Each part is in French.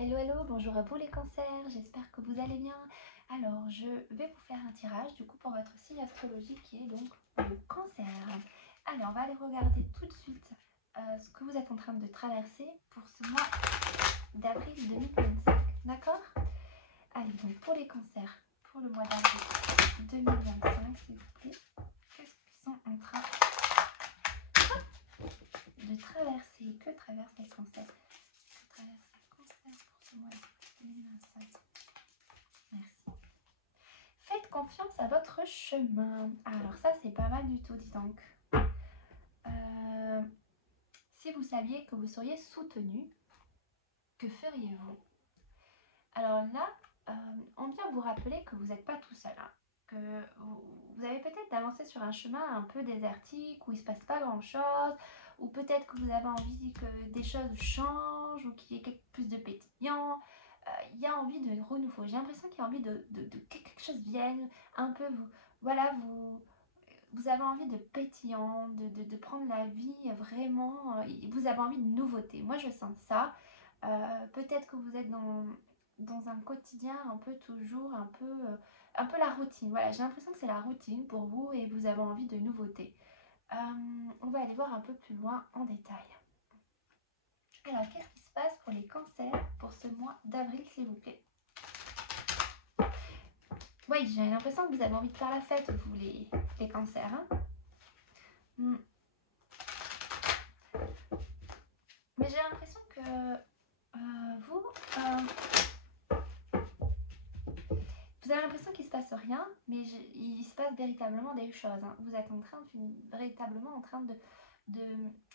Hello, hello, bonjour à vous les cancers, j'espère que vous allez bien. Alors, je vais vous faire un tirage du coup pour votre signe astrologique qui est donc le cancer. Allez, on va aller regarder tout de suite ce que vous êtes en train de traverser pour ce mois d'avril 2025, d'accord? Allez, donc pour les cancers, pour le mois d'avril 2025, s'il vous plaît, qu'est-ce qu'ils sont en train de traverser? Que traversent les cancers? Que traversent les cancers pour ce mois d'avril 2025? Merci. Faites confiance à votre chemin. Alors ça, c'est pas mal du tout, dis donc. Si vous saviez que vous seriez soutenu, que feriez-vous? Alors là, on vient vous rappeler que vous n'êtes pas tout seul. Hein. Que vous avez peut-être d'avancer sur un chemin un peu désertique, où il ne se passe pas grand-chose, ou peut-être que vous avez envie que des choses changent, ou qu'il y ait plus de pétillant. Il y a envie de renouveau. J'ai l'impression qu'il y a envie que quelque chose vienne, un peu vous... Voilà, vous avez envie de pétillant, de prendre la vie vraiment... vous avez envie de nouveauté. Moi, je sens ça. Peut-être que vous êtes dans un quotidien un peu toujours, un peu la routine. Voilà, j'ai l'impression que c'est la routine pour vous et vous avez envie de nouveautés. On va aller voir un peu plus loin en détail. Alors, qu'est-ce qui se passe pour les cancers pour ce mois d'avril, s'il vous plaît? Oui, j'ai l'impression que vous avez envie de faire la fête, vous, les cancers. Hein. Mais j'ai l'impression que vous, vous avez l'impression qu'il ne se passe rien, mais il se passe véritablement des choses. Hein. Vous êtes véritablement en train de...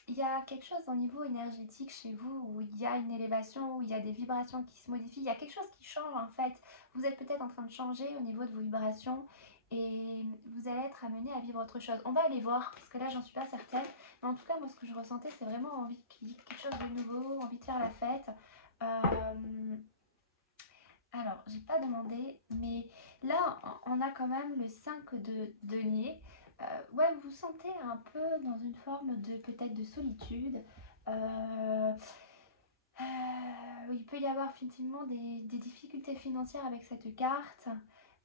Il y a quelque chose au niveau énergétique chez vous où il y a une élévation, où il y a des vibrations qui se modifient. Il y a quelque chose qui change en fait. Vous êtes peut-être en train de changer au niveau de vos vibrations et vous allez être amené à vivre autre chose. On va aller voir parce que là j'en suis pas certaine. Mais en tout cas moi ce que je ressentais c'est vraiment envie qu'il y ait quelque chose de nouveau, envie de faire la fête. Alors, j'ai pas demandé, mais là, on a quand même le 5 de denier. Ouais, vous vous sentez un peu dans une forme de peut-être de solitude. Il peut y avoir effectivement des difficultés financières avec cette carte,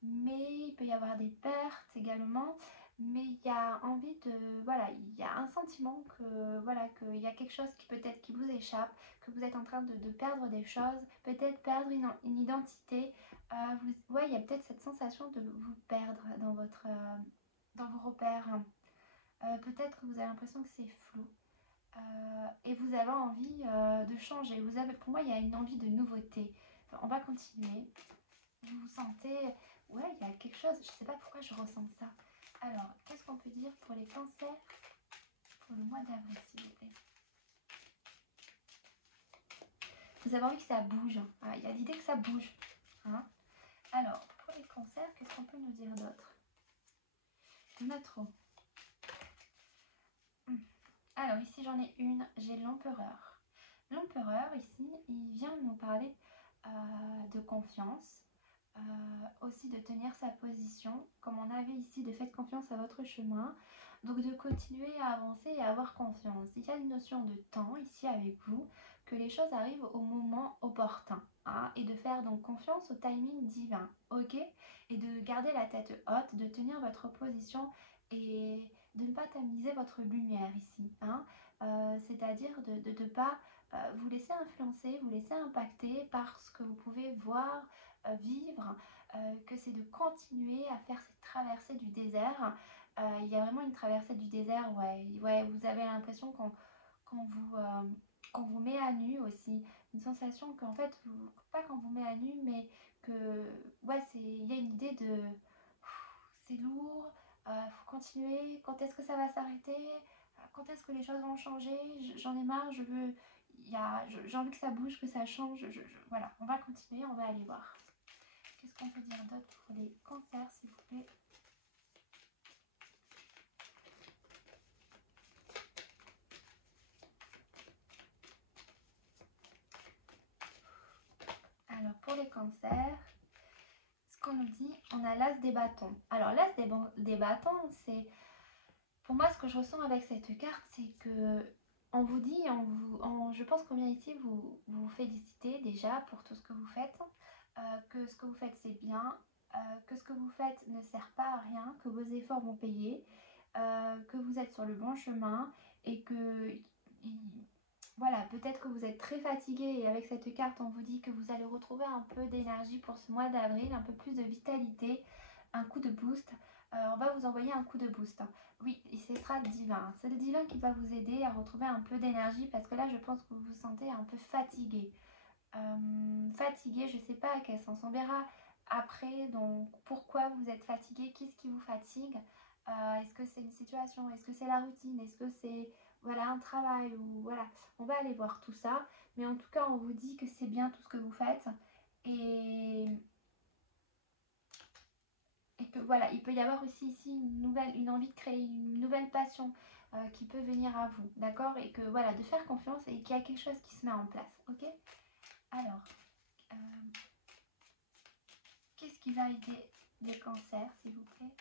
mais il peut y avoir des pertes également. Mais il y a envie de... Voilà, il y a un sentiment que... Voilà, qu'il y a quelque chose qui peut-être qui vous échappe, que vous êtes en train de perdre des choses, peut-être perdre une identité. Ouais, il y a peut-être cette sensation de vous perdre dans vos repères. Peut-être que vous avez l'impression que c'est flou. Et vous avez envie de changer. Pour moi, il y a une envie de nouveauté. Enfin, on va continuer. Vous vous sentez... Ouais, il y a quelque chose. Je ne sais pas pourquoi je ressens ça. Alors, qu'est-ce qu'on peut dire pour les cancers pour le mois d'avril, s'il vous plaît? Vous avez envie que ça bouge. Ah, il y a l'idée que ça bouge. Hein. Alors, pour les cancers, qu'est-ce qu'on peut nous dire d'autre? Notre eau. Alors, ici, j'en ai une. J'ai l'empereur. L'empereur, ici, il vient nous parler de confiance, aussi de tenir sa position, comme on avait ici, de faire confiance à votre chemin, donc de continuer à avancer et à avoir confiance. Il y a une notion de temps ici avec vous, que les choses arrivent au moment opportun, hein, et de faire donc confiance au timing divin, ok? Et de garder la tête haute, de tenir votre position et de ne pas tamiser votre lumière ici, hein, c'est-à-dire de ne pas vous laisser influencer, vous laisser impacter par ce que vous pouvez voir, vivre, que c'est de continuer à faire cette traversée du désert. Il y a vraiment une traversée du désert, ouais, vous avez l'impression qu'on vous met à nu aussi, une sensation qu'en fait, pas qu'on vous met à nu, mais que, ouais, il y a une idée de, c'est lourd, faut continuer, quand est-ce que ça va s'arrêter, quand est-ce que les choses vont changer, j'en ai marre, j'ai envie que ça bouge, que ça change, voilà, on va continuer, on va aller voir. Qu'est-ce qu'on peut dire d'autre pour les cancers, s'il vous plaît? Alors, pour les cancers, ce qu'on nous dit, on a l'as des bâtons. Alors, l'as des bâtons, c'est... Pour moi, ce que je ressens avec cette carte, c'est que on vous dit, je pense qu'on vient ici vous féliciter déjà pour tout ce que vous faites, que ce que vous faites c'est bien, que ce que vous faites ne sert pas à rien, que vos efforts vont payer, que vous êtes sur le bon chemin et que voilà, peut-être que vous êtes très fatigué et avec cette carte on vous dit que vous allez retrouver un peu d'énergie pour ce mois d'avril, un peu plus de vitalité, un coup de boost. On va vous envoyer un coup de boost. Oui, et ce sera divin. C'est le divin qui va vous aider à retrouver un peu d'énergie parce que là je pense que vous vous sentez un peu fatigué. Fatigué, je ne sais pas à quel sens. On verra après donc pourquoi vous êtes fatigué, qu'est-ce qui vous fatigue. Est-ce que c'est une situation, est-ce que c'est la routine, est-ce que c'est voilà un travail ou voilà. On va aller voir tout ça. Mais en tout cas, on vous dit que c'est bien tout ce que vous faites. Et que voilà, il peut y avoir aussi ici une envie de créer une nouvelle passion qui peut venir à vous, d'accord? Et que voilà, de faire confiance et qu'il y a quelque chose qui se met en place, ok? Alors, euh, qu'est-ce qui va aider les cancers, s'il vous plaît?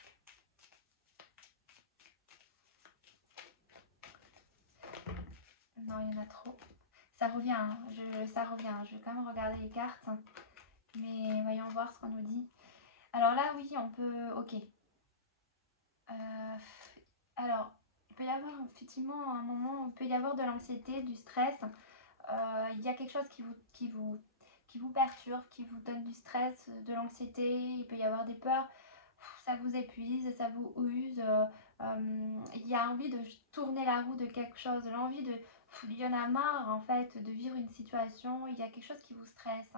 Non, il y en a trop. Ça revient, hein, ça revient. Je vais quand même regarder les cartes, mais voyons voir ce qu'on nous dit. Alors là, oui, on peut... Ok. Alors, il peut y avoir effectivement un moment où il peut y avoir de l'anxiété, du stress. Il y a quelque chose qui vous perturbe, qui vous donne du stress, de l'anxiété. Il peut y avoir des peurs. Ça vous épuise, ça vous use. Il y a envie de tourner la roue de quelque chose. L'envie de... Il y en a marre en fait de vivre une situation. Il y a quelque chose qui vous stresse.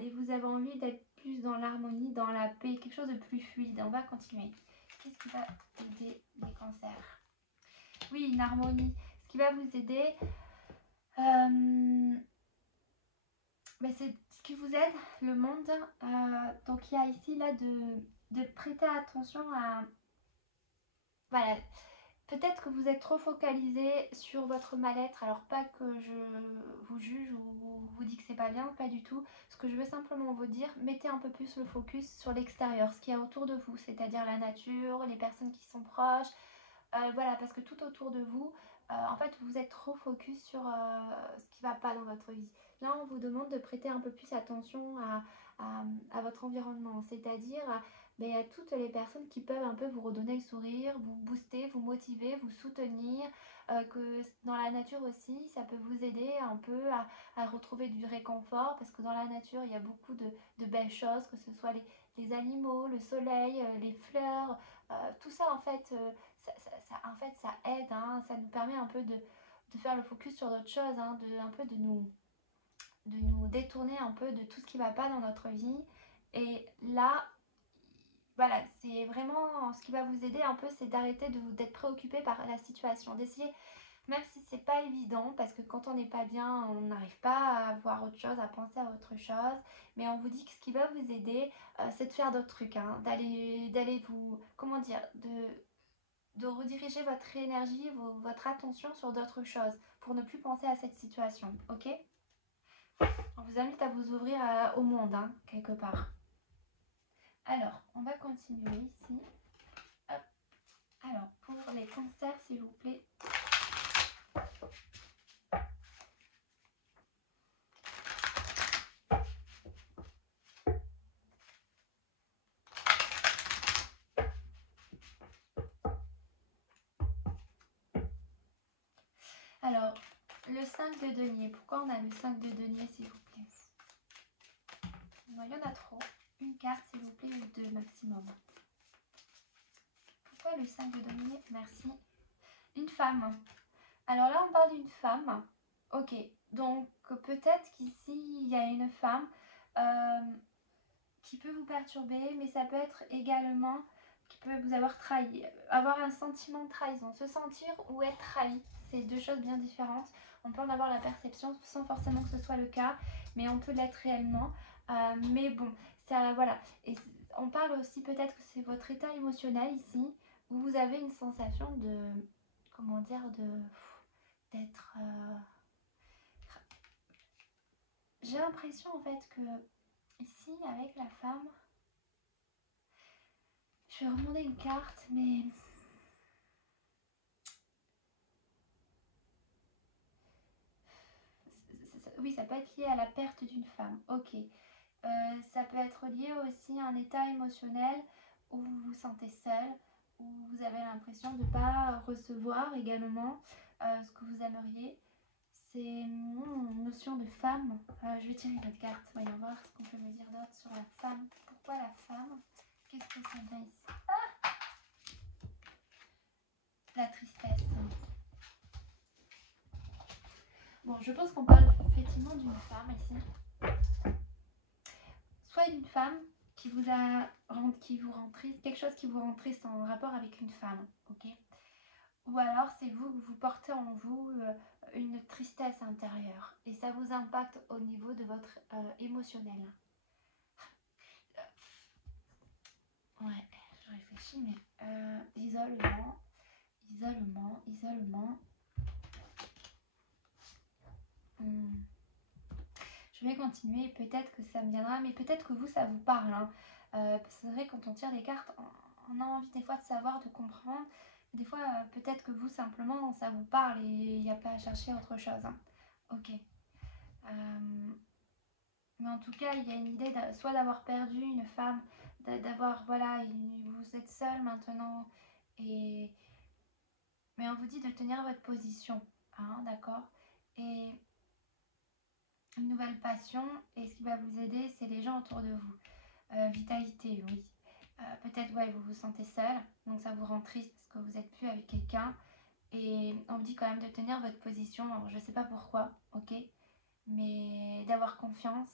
Et vous avez envie d'être plus dans l'harmonie, dans la paix, quelque chose de plus fluide. On va continuer. Qu'est-ce qui va aider les cancers? Oui, une harmonie. Ce qui va vous aider, c'est ce qui vous aide, le monde. Donc il y a ici là de prêter attention à... Voilà, peut-être que vous êtes trop focalisé sur votre mal-être. Alors pas que je vous juge ou vous dis que c'est pas bien, pas du tout. Ce que je veux simplement vous dire, mettez un peu plus le focus sur l'extérieur, ce qu'il y a autour de vous, c'est-à-dire la nature, les personnes qui sont proches. Voilà, parce que tout autour de vous, en fait, vous êtes trop focus sur ce qui ne va pas dans votre vie. Là, on vous demande de prêter un peu plus attention à votre environnement, c'est-à-dire à toutes les personnes qui peuvent un peu vous redonner le sourire, vous booster, vous motiver, vous soutenir, que dans la nature aussi, ça peut vous aider un peu à retrouver du réconfort, parce que dans la nature, il y a beaucoup de belles choses, que ce soit les animaux, le soleil, les fleurs, tout ça en fait, en fait, ça aide, hein, ça nous permet un peu de faire le focus sur d'autres choses, hein, un peu de nous détourner un peu de tout ce qui ne va pas dans notre vie. Et là, voilà, c'est vraiment ce qui va vous aider un peu, c'est d'arrêter d'être préoccupé par la situation, d'essayer, même si c'est pas évident, parce que quand on n'est pas bien, on n'arrive pas à voir autre chose, à penser à autre chose, mais on vous dit que ce qui va vous aider, c'est de faire d'autres trucs, hein, d'aller vous, comment dire, de rediriger votre énergie, votre attention sur d'autres choses pour ne plus penser à cette situation, ok? On vous invite à vous ouvrir au monde, hein, quelque part. Alors, on va continuer ici. Hop. Alors, pour les cancers, s'il vous plaît. Alors, le 5 de denier. Pourquoi on a le 5 de denier, s'il vous plaît? Non, il y en a trop. Une carte, s'il vous plaît, ou deux maximum. Pourquoi le 5 de denier? Merci. Une femme. Alors là, on parle d'une femme. Ok, donc peut-être qu'ici, il y a une femme qui peut vous perturber, mais ça peut être également qui peut vous avoir trahi, avoir un sentiment de trahison, se sentir ou être trahi, c'est deux choses bien différentes. On peut en avoir la perception sans forcément que ce soit le cas, mais on peut l'être réellement. Mais bon, ça voilà. Et on parle aussi peut-être que c'est votre état émotionnel ici, où vous avez une sensation de, comment dire, d'être... J'ai l'impression en fait que ici, avec la femme, je vais remonter une carte, mais oui, ça peut être lié à la perte d'une femme. Ok. Ça peut être lié aussi à un état émotionnel où vous vous sentez seul, où vous avez l'impression de ne pas recevoir également ce que vous aimeriez. C'est une notion de femme. Je vais tirer une autre carte. Voyons voir ce qu'on peut me dire d'autre sur la femme. Pourquoi la femme? Qu'est-ce que ça vient ici? Ah, la tristesse. Bon, je pense qu'on parle effectivement d'une femme ici. Soit une femme qui vous rend triste, quelque chose qui vous rend triste en rapport avec une femme, ok? Ou alors c'est vous que vous portez en vous une tristesse intérieure et ça vous impacte au niveau de votre émotionnel. Ouais, je réfléchis, mais isolement. Je vais continuer, peut-être que ça me viendra, mais peut-être que vous, ça vous parle. Hein. C'est vrai, quand on tire les cartes, on a envie des fois de savoir, de comprendre. Des fois, peut-être que vous, simplement, ça vous parle et il n'y a pas à chercher autre chose. Hein. Ok. Mais en tout cas, il y a une idée soit d'avoir perdu une femme, d'avoir, voilà, vous êtes seul maintenant. Mais on vous dit de tenir votre position, hein, d'accord? Et une nouvelle passion, et ce qui va vous aider, c'est les gens autour de vous. Vitalité, oui. Peut-être, ouais, vous vous sentez seul, donc ça vous rend triste parce que vous n'êtes plus avec quelqu'un. Et on vous dit quand même de tenir votre position, alors je sais pas pourquoi, ok? Mais d'avoir confiance,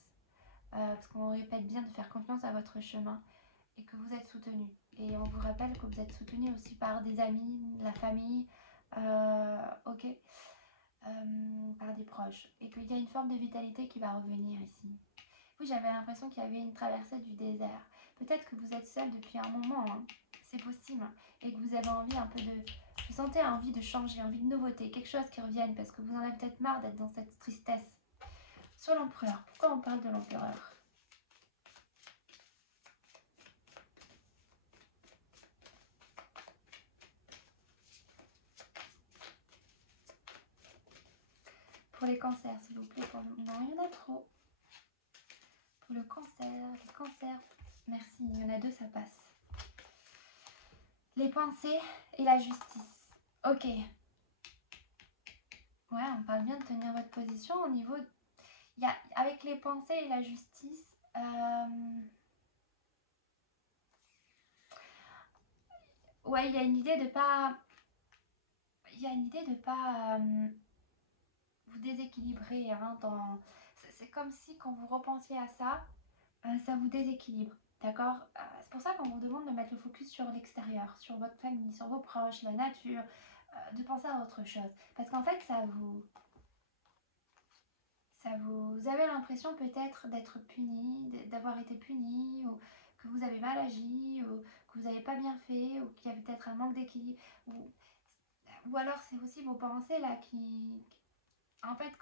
parce qu'on vous répète bien de faire confiance à votre chemin et que vous êtes soutenu. Et on vous rappelle que vous êtes soutenu aussi par des amis, la famille, ok? Par des proches. Et qu'il y a une forme de vitalité qui va revenir ici. Oui, j'avais l'impression qu'il y avait une traversée du désert. Peut-être que vous êtes seul depuis un moment, hein. C'est possible. Et que vous avez envie un peu de... Vous sentez envie de changer, envie de nouveauté, quelque chose qui revienne, parce que vous en avez peut-être marre d'être dans cette tristesse. Sur l'empereur, pourquoi on parle de l'empereur? Pour les cancers, s'il vous plaît. Non, il y en a trop. Pour le cancer, les cancers, merci, il y en a deux, ça passe. Les pensées et la justice. Ok. Ouais, on parle bien de tenir votre position au niveau... avec les pensées et la justice, ouais, il y a une idée de pas... vous déséquilibrer. Hein, c'est comme si quand vous repensiez à ça, ça vous déséquilibre. D'accord? C'est pour ça qu'on vous demande de mettre le focus sur l'extérieur, sur votre famille, sur vos proches, la nature, de penser à autre chose. Parce qu'en fait, vous avez l'impression peut-être d'être puni, d'avoir été puni, ou que vous avez mal agi, ou que vous n'avez pas bien fait, ou qu'il y a peut-être un manque d'équilibre. Ou alors c'est aussi vos pensées là qui... En fait,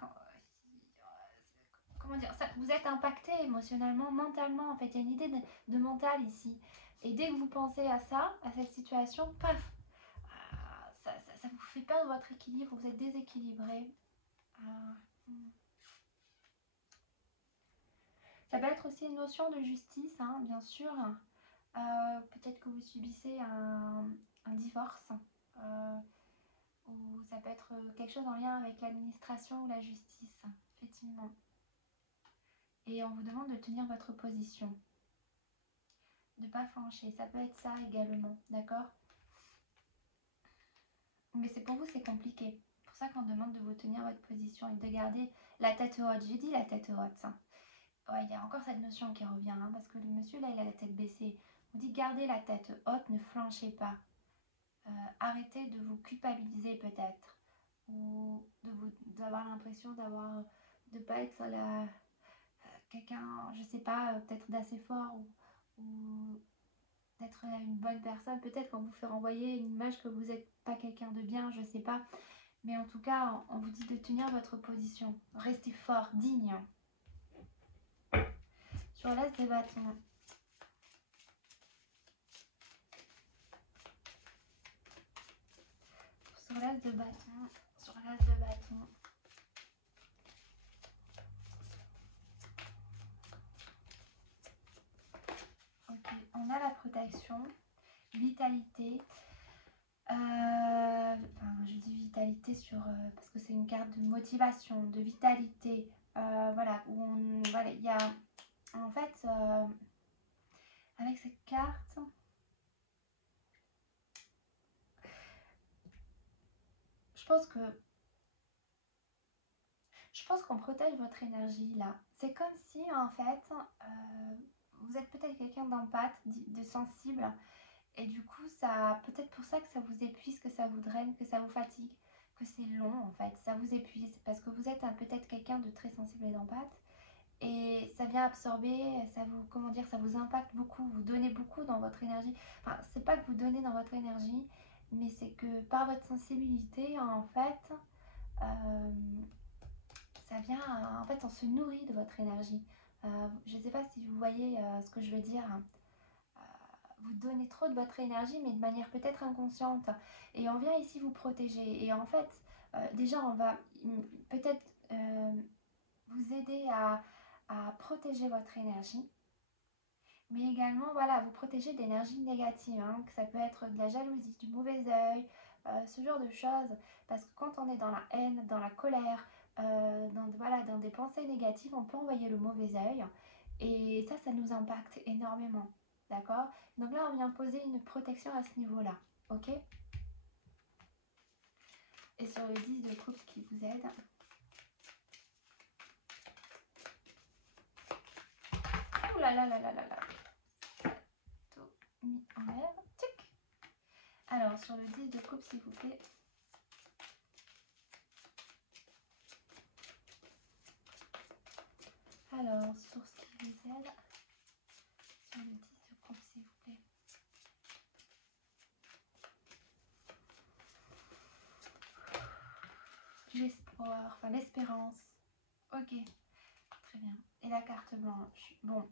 comment dire, vous êtes impacté émotionnellement, mentalement. En fait, il y a une idée de mental ici. Et dès que vous pensez à ça, à cette situation, paf, ça vous fait perdre votre équilibre, vous êtes déséquilibré. Ça peut être aussi une notion de justice, hein, bien sûr. Peut-être que vous subissez un divorce. Ou ça peut être quelque chose en lien avec l'administration ou la justice, effectivement. Et on vous demande de tenir votre position. De ne pas flancher, ça peut être ça également, d'accord? Mais c'est pour vous, c'est compliqué. C'est pour ça qu'on demande de vous tenir votre position et de garder la tête haute. J'ai dit la tête haute. Hein. Ouais, il y a encore cette notion qui revient, hein, parce que le monsieur là, il a la tête baissée. On dit gardez la tête haute, ne flanchez pas. Arrêtez de vous culpabiliser peut-être. Ou d'avoir l'impression de ne pas être quelqu'un, je sais pas, peut-être d'assez fort ou d'être une bonne personne. Peut-être qu'on vous fait renvoyer une image que vous n'êtes pas quelqu'un de bien, je sais pas. Mais en tout cas, on vous dit de tenir votre position. Restez fort, digne. Sur l'as de bâton. Sur l'as de bâton. Sur l'as de bâton. a la protection, vitalité. Je dis vitalité parce que c'est une carte de motivation, de vitalité. Voilà, voilà, il y a en fait avec cette carte, je pense qu'on protège votre énergie là. C'est comme si en fait vous êtes peut-être quelqu'un d'empathe, de sensible, et du coup ça peut-être pour ça que ça vous épuise, que ça vous draine, que ça vous fatigue, que c'est long en fait, ça vous épuise parce que vous êtes peut-être quelqu'un de très sensible et d'empathe, et ça vient absorber, ça vous, comment dire, ça vous impacte beaucoup, vous donnez beaucoup dans votre énergie. Enfin, c'est pas que vous donnez dans votre énergie, mais c'est que par votre sensibilité en fait ça vient, en fait on se nourrit de votre énergie. Je ne sais pas si vous voyez ce que je veux dire. Vous donnez trop de votre énergie, mais de manière peut-être inconsciente, et on vient ici vous protéger, et en fait déjà on va peut-être vous aider à protéger votre énergie, mais également voilà, vous protéger d'énergie négative, hein, que ça peut être de la jalousie, du mauvais œil, ce genre de choses, parce que quand on est dans la haine, dans la colère, voilà, dans des pensées négatives, on peut envoyer le mauvais œil, et ça nous impacte énormément, d'accord? Donc là on vient poser une protection à ce niveau-là, ok? Et sur le 10 de coupe qui vous aide, oh là là là là là là, tout mis en l'air, tic. Alors sur le 10 de coupe s'il vous plaît. Alors, sur ce qui vous aide, sur le 10 de coupe, s'il vous plaît. L'espoir, enfin l'espérance. Ok, très bien. Et la carte blanche. Bon,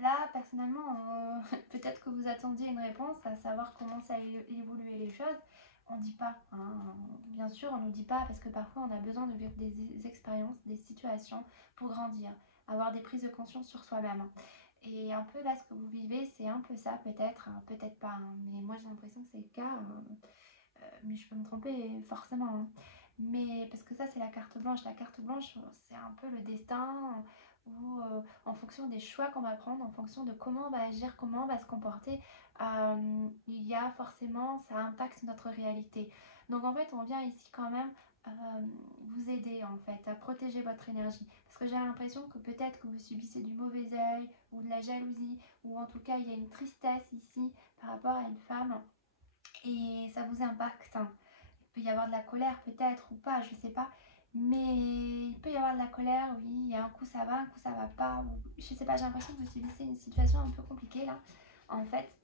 là, personnellement, peut-être que vous attendiez une réponse, à savoir comment ça a évolué les choses. On ne dit pas, hein. Bien sûr, on ne nous dit pas parce que parfois on a besoin de vivre des expériences, des situations pour grandir, avoir des prises de conscience sur soi-même. Et un peu là, ce que vous vivez, c'est un peu ça, peut-être, hein, peut-être pas, hein, mais moi j'ai l'impression que c'est le cas, hein, mais je peux me tromper forcément, hein. Mais parce que ça, c'est la carte blanche. La carte blanche, c'est un peu le destin, où en fonction des choix qu'on va prendre, en fonction de comment on va agir, comment on va se comporter, il y a forcément, ça impacte notre réalité. Donc en fait, on vient ici quand même vous aider en fait à protéger votre énergie, parce que j'ai l'impression que peut-être que vous subissez du mauvais œil ou de la jalousie, ou en tout cas il y a une tristesse ici par rapport à une femme et ça vous impacte, hein. Il peut y avoir de la colère peut-être ou pas, je sais pas, mais il peut y avoir de la colère, oui, et un coup ça va, un coup ça va pas, ou, je sais pas, j'ai l'impression que vous subissez une situation un peu compliquée là en fait,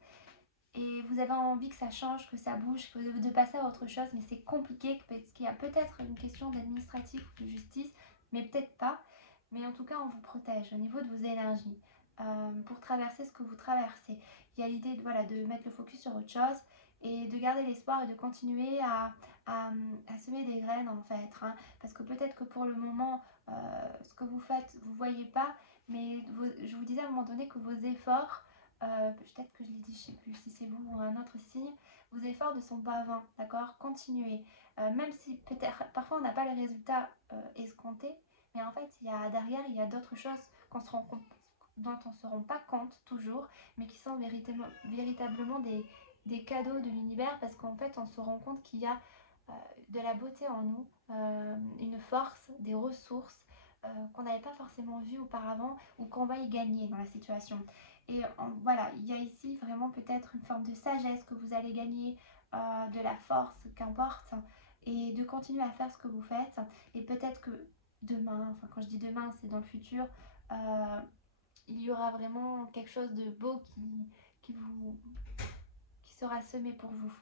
et vous avez envie que ça change, que ça bouge, de passer à autre chose, mais c'est compliqué parce qu'il y a peut-être une question d'administratif ou de justice, mais peut-être pas. Mais en tout cas, on vous protège au niveau de vos énergies pour traverser ce que vous traversez. Il y a l'idée de, voilà, de mettre le focus sur autre chose et de garder l'espoir et de continuer à semer des graines en fait, hein, parce que peut-être que pour le moment, ce que vous faites, vous ne voyez pas, mais je vous disais à un moment donné que vos efforts, peut-être que je l'ai dit, je ne sais plus si c'est vous ou un autre signe, vos efforts ne sont pas vains, d'accord? Continuez. Même si peut-être parfois on n'a pas les résultats escomptés, mais en fait derrière il y a d'autres choses dont on ne se rend pas compte toujours, mais qui sont véritablement des cadeaux de l'univers, parce qu'en fait on se rend compte qu'il y a de la beauté en nous, une force, des ressources qu'on n'avait pas forcément vues auparavant ou qu'on va y gagner dans la situation. Et voilà, il y a ici vraiment peut-être une forme de sagesse que vous allez gagner, de la force, qu'importe, et de continuer à faire ce que vous faites. Et peut-être que demain, enfin quand je dis demain, c'est dans le futur, il y aura vraiment quelque chose de beau qui sera semé pour vous.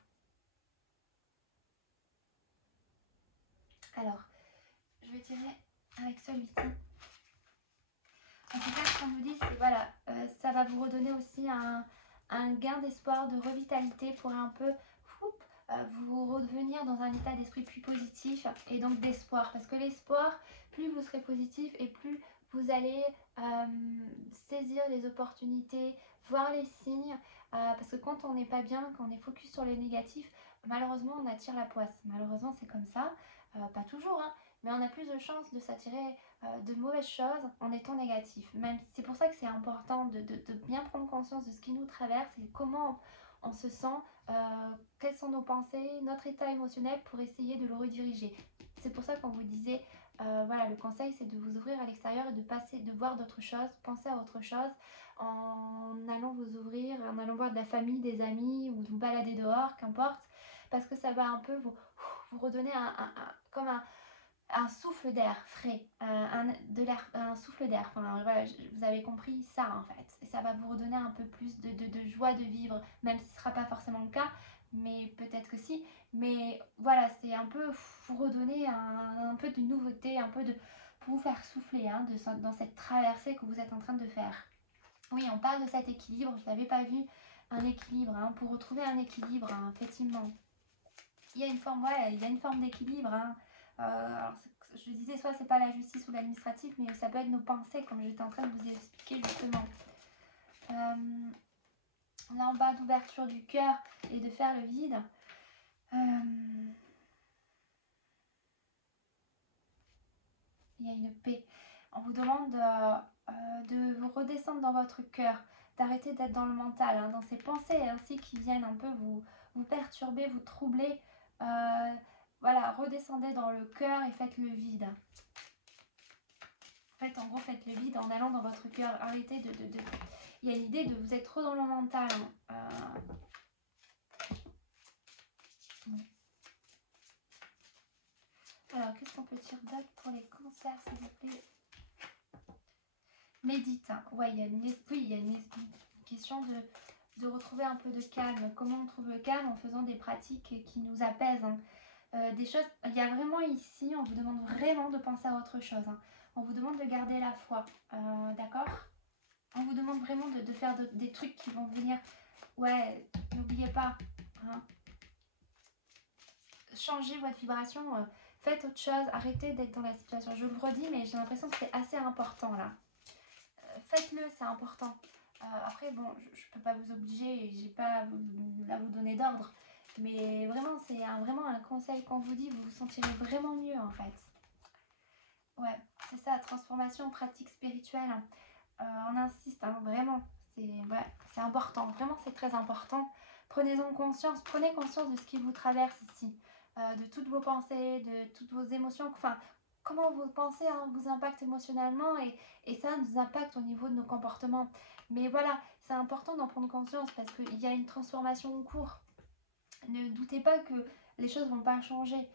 Alors, je vais tirer avec celui-ci. En tout cas, ce qu'on nous dit, c'est voilà, ça va vous redonner aussi un gain d'espoir, de revitalité pour un peu vous revenir dans un état d'esprit plus positif et donc d'espoir. Parce que l'espoir, plus vous serez positif et plus vous allez saisir les opportunités, voir les signes, parce que quand on n'est pas bien, quand on est focus sur les négatifs, malheureusement on attire la poisse. Malheureusement c'est comme ça, pas toujours, hein, mais on a plus de chances de s'attirer de mauvaises choses en étant négatif. Même c'est pour ça que c'est important de bien prendre conscience de ce qui nous traverse et comment on se sent, quelles sont nos pensées, notre état émotionnel pour essayer de le rediriger. C'est pour ça qu'on vous disait, voilà, le conseil c'est de vous ouvrir à l'extérieur et de voir d'autres choses, penser à autre chose en allant vous ouvrir, en allant voir de la famille, des amis ou vous balader dehors, qu'importe, parce que ça va un peu vous redonner comme un souffle d'air frais, un souffle d'air. Enfin, voilà, vous avez compris ça en fait. Et ça va vous redonner un peu plus de joie de vivre, même si ce ne sera pas forcément le cas, mais peut-être que si. Mais voilà, c'est un peu vous redonner un peu de nouveauté, un peu pour vous faire souffler hein, dans cette traversée que vous êtes en train de faire. Oui, on parle de cet équilibre. Je n'avais pas vu un équilibre. Hein, pour retrouver un équilibre, hein, effectivement. Il y a une forme, ouais, il y a une forme d'équilibre. Hein. Alors, je disais, soit c'est pas la justice ou l'administratif, mais ça peut être nos pensées, comme j'étais en train de vous expliquer justement. Là en bas d'ouverture du cœur et de faire le vide. Il y a une paix. On vous demande de vous redescendre dans votre cœur, d'arrêter d'être dans le mental, hein, dans ces pensées ainsi qui viennent un peu vous perturber, vous troubler. Voilà, redescendez dans le cœur et faites le vide. En fait, en gros, faites le vide en allant dans votre cœur. Arrêtez de... Il y a l'idée de vous être trop dans le mental. Hein. Alors, qu'est-ce qu'on peut dire d'autre pour les cancers, s'il vous plaît? Médite. Hein. Ouais, il y a une question de retrouver un peu de calme. Comment on trouve le calme? En faisant des pratiques qui nous apaisent. Hein. Des choses, il y a vraiment ici, on vous demande vraiment de penser à autre chose. Hein. On vous demande de garder la foi. D'accord? On vous demande vraiment de faire des trucs qui vont venir. Ouais, n'oubliez pas. Hein. Changez votre vibration. Faites autre chose. Arrêtez d'être dans la situation. Je le redis, mais j'ai l'impression que c'est assez important là. Faites-le, c'est important. Après, bon, je ne peux pas vous obliger, j'ai pas à vous donner d'ordre. Mais vraiment, c'est vraiment un conseil qu'on vous dit, vous vous sentirez vraiment mieux en fait. Ouais, c'est ça, transformation, pratique spirituelle. On insiste, hein, vraiment. C'est important, vraiment c'est très important. Prenez-en conscience, prenez conscience de ce qui vous traverse ici. De toutes vos pensées, de toutes vos émotions. Enfin, comment vos pensées hein, vous impactent émotionnellement et ça nous impacte au niveau de nos comportements. Mais voilà, c'est important d'en prendre conscience parce qu'il y a une transformation en cours. Ne doutez pas que les choses ne vont pas changer.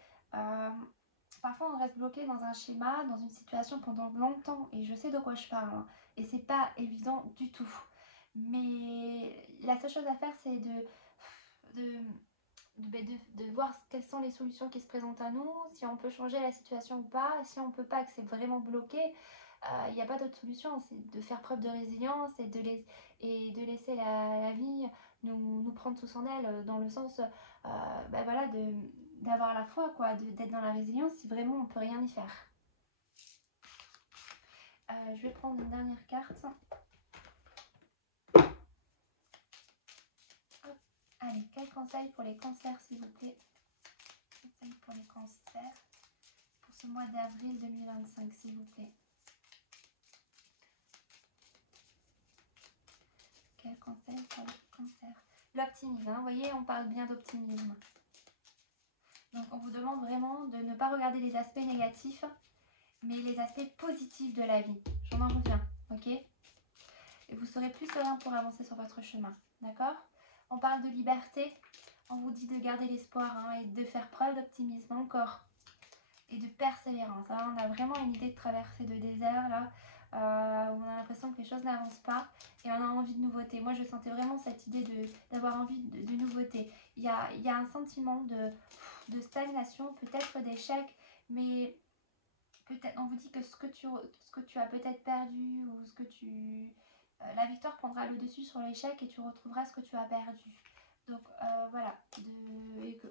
Parfois on reste bloqué dans un schéma, dans une situation pendant longtemps et je sais de quoi je parle hein, et c'est pas évident du tout. Mais la seule chose à faire c'est de voir quelles sont les solutions qui se présentent à nous, si on peut changer la situation ou pas, si on peut pas, que c'est vraiment bloqué, il n'y a pas d'autre solution, c'est de faire preuve de résilience et de laisser la vie nous prendre sous son aile dans le sens voilà, d'avoir la foi, quoi, d'être dans la résilience si vraiment on peut rien y faire. Je vais prendre une dernière carte. Hop. Allez, quel conseil pour les cancers s'il vous plaît? Conseil pour les cancers pour ce mois d'avril 2025 s'il vous plaît. Quel conseil pour les cancers? L'optimisme, hein, vous voyez, on parle bien d'optimisme. Donc on vous demande vraiment de ne pas regarder les aspects négatifs, mais les aspects positifs de la vie. J'en en reviens, ok? Et vous serez plus serein pour avancer sur votre chemin, d'accord? On parle de liberté, on vous dit de garder l'espoir hein, et de faire preuve d'optimisme encore. Et de persévérance. Hein. On a vraiment une idée de traverser de désert là, où on a l'impression que les choses n'avancent pas et on a envie de nouveauté. Moi je sentais vraiment cette idée d'avoir envie de nouveauté. Il y a un sentiment de stagnation, peut-être d'échec, mais peut-être on vous dit que ce que tu as peut-être perdu ou ce que la victoire prendra le dessus sur l'échec et tu retrouveras ce que tu as perdu. Donc voilà,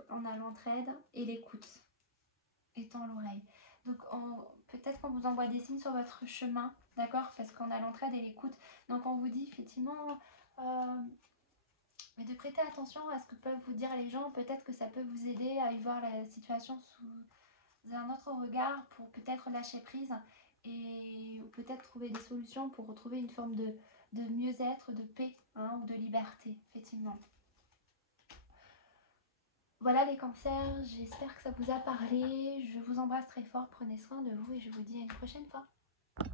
on a l'entraide et l'écoute. Étend l'oreille. Donc peut-être qu'on vous envoie des signes sur votre chemin, d'accord? Parce qu'on a l'entraide et l'écoute. Donc on vous dit effectivement mais de prêter attention à ce que peuvent vous dire les gens. Peut-être que ça peut vous aider à y voir la situation sous un autre regard pour peut-être lâcher prise et ou peut-être trouver des solutions pour retrouver une forme de mieux-être, de paix hein, ou de liberté, effectivement. Voilà les cancers, j'espère que ça vous a parlé. Je vous embrasse très fort, prenez soin de vous et je vous dis à une prochaine fois.